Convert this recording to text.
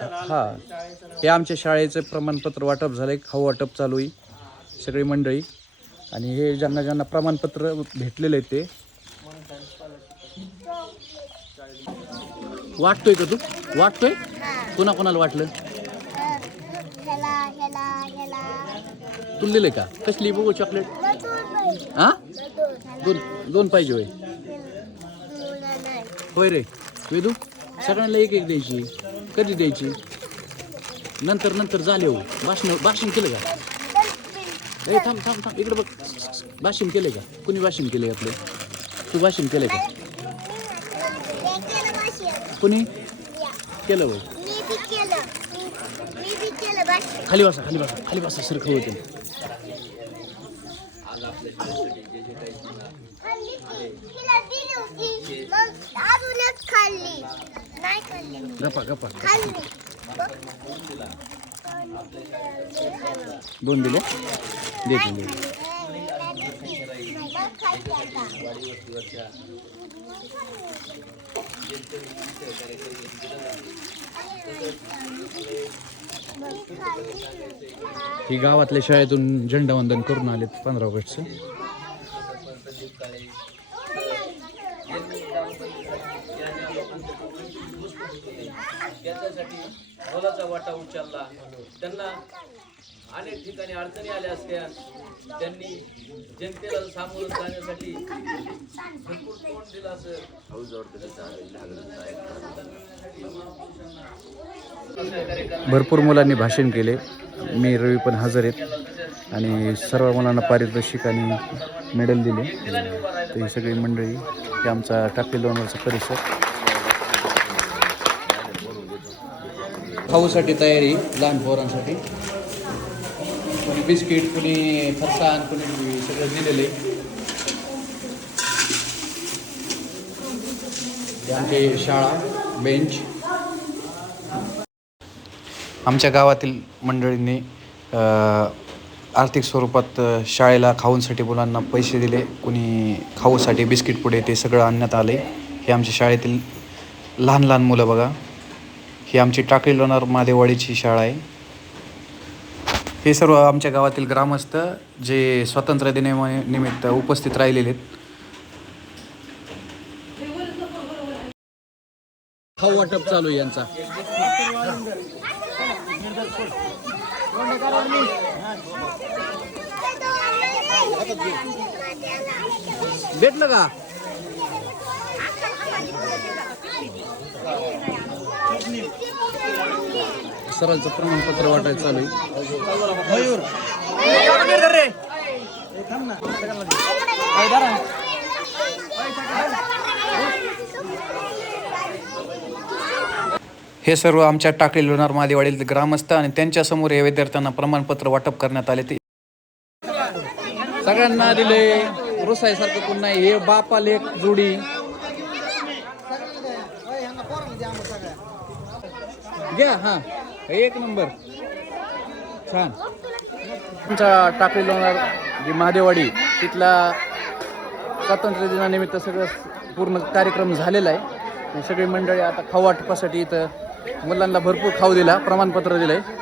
हा. हे आमच्या शाळेचं प्रमाणपत्र वाटप झालंय खाऊ वाटप चालू आहे सगळी मंडळी. आणि हे ज्यांना ज्यांना प्रमाणपत्र भेटलेलं आहे ते. वाटतोय का तू? वाटतोय? कुणा कोणाला वाटलं? तुला दिलंय का? कसली बघू चॉकलेट हा? दोन दोन पाहिजे होय. होय रे. वेदू? सगळ्यांना एक एक द्यायची. कधी द्यायची? नंतर नंतर झाले हो. भाषण भाषण केलं का? ए थांब थांब थांब. इकडे बघ. भाषण केलंय का? कुणी भाषण केलंय आपलं? तू भाषण केलंय का? कुणी? केलं बघ खाली बसा खाली बसा खाली बसा सर होते गप्पा गप्पा. दोन दिले दे खाल्ली. ही गावातल्या शाळेतून झेंडावंदन करून आलेत पंधरा ऑगस्टचं. त्याच्यासाठी मोलाचा वाटा उचलला. त्यांना अनेक ठिकाणी अडचणी आल्या असत्या. त्यांनी जनतेला सामोरं जाण्यासाठी भरपूर तोंड दिलं असं. भरपूर मुलांनी भाषण केले. मी रवी पण हजर आहेत. आणि सर्व मुलांना पारितोषिक आणि मेडल दिले. तर ही सगळी मंडळी हे आमचा टाकली लोणारचा परिसर. खाऊसाठी तयारी लहान पोरांसाठी. कोणी बिस्किट कोणी फरसाण कोणी सगळं दिलेले आमची शाळा बेंच. आमच्या गावातील मंडळींनी आर्थिक स्वरूपात शाळेला खाऊंसाठी मुलांना पैसे दिले. कुणी खाऊसाठी बिस्किट पुढे ते सगळं आणण्यात आले. हे आमच्या शाळेतील लहान लहान मुलं बघा. ही आमची टाकळी लोणार महादेवाडीची शाळा आहे. हे सर्व आमच्या गावातील ग्रामस्थ जे स्वातंत्र्य दिना निमित्त उपस्थित राहिलेले आहेत. खाऊ वाटप चालू आहे यांचा. भेटलं का? सरांचं प्रमाणपत्र वाटायचं चालू हे सर्व आमच्या टाकळी लोणार मादेवाडील ग्रामस्थ आणि त्यांच्यासमोर या विद्यार्थ्यांना प्रमाणपत्र वाटप करण्यात आले ते. सगळ्यांना दिले. रुसाईसारखं कोण नाही. हे बापा लेख जोडी. घ्या हां. एक नंबर. छान. तुमचा टाकळी लोणार जी महादेवाडी तिथला स्वातंत्र्य दिनानिमित्त सगळं पूर्ण कार्यक्रम झालेला आहे. सगळी मंडळी आता खाऊ वाटपासाठी इथं मुलांना भरपूर खाऊ दिला प्रमाणपत्र दिलं आहे